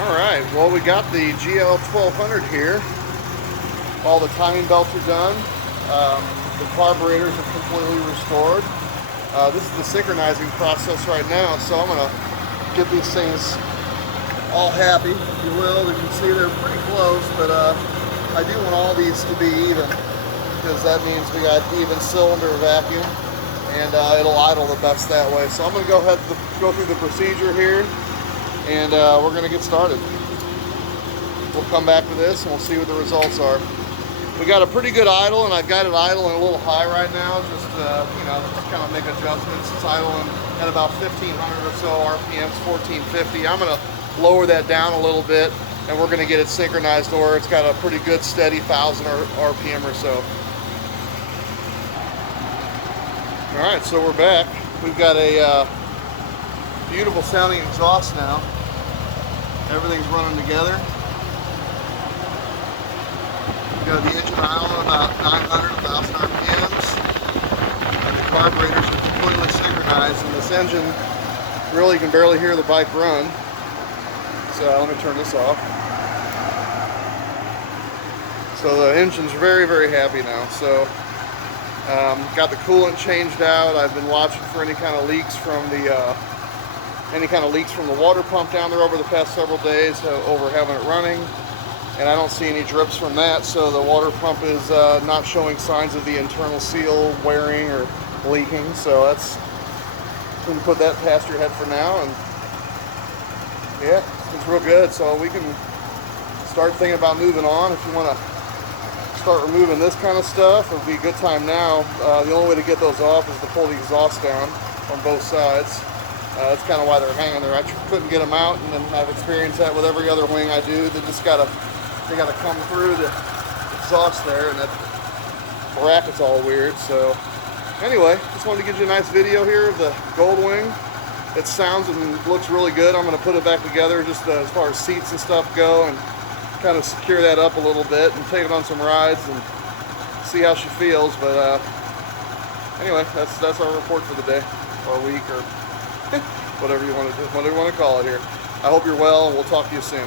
Alright, well, we got the GL 1200 here. All the timing belts are done. The carburetors are completely restored. This is the synchronizing process right now, so I'm going to get these things all happy, if you will. You can see they're pretty close, but I do want all these to be even, because that means we got even cylinder vacuum, and it'll idle the best that way. So I'm going to go ahead and go through the procedure here, and we're going to get started. We'll come back to this and we'll see what the results are. We got a pretty good idle, and I've got it idling a little high right now, just just kind of make adjustments. It's idling at about 1,500 or so RPMs, 1,450. I'm going to lower that down a little bit, and we're going to get it synchronized where it's got a pretty good steady 1,000 RPM or so. All right, so we're back. We've got a beautiful sounding exhaust now. Everything's running together. We've got the engine idle about 900, 1,000 RPMs. And the carburetors are completely synchronized, and this engine really can barely hear the bike run. So let me turn this off. So the engine's very, very happy now. So got the coolant changed out. I've been watching for any kind of leaks from the water pump down there over the past several days over having it running, and I don't see any drips from that. So the water pump is not showing signs of the internal seal wearing or leaking. So that's, we can put that past your head for now, and yeah, it's real good. So we can start thinking about moving on. If you want to start removing this kind of stuff, it would be a good time now. The only way to get those off is to pull the exhaust down on both sides. That's kind of why they're hanging there. I couldn't get them out, and then I've experienced that with every other wing I do. They gotta come through the exhaust there, and that bracket's all weird. So anyway, just wanted to give you a nice video here of the Gold Wing. It sounds and looks really good. I'm going to put it back together just as far as seats and stuff go, and kind of secure that up a little bit and take it on some rides and see how she feels. But anyway, that's our report for the day, or week, or whatever you want to do, whatever you want to call it here. I hope you're well, and we'll talk to you soon.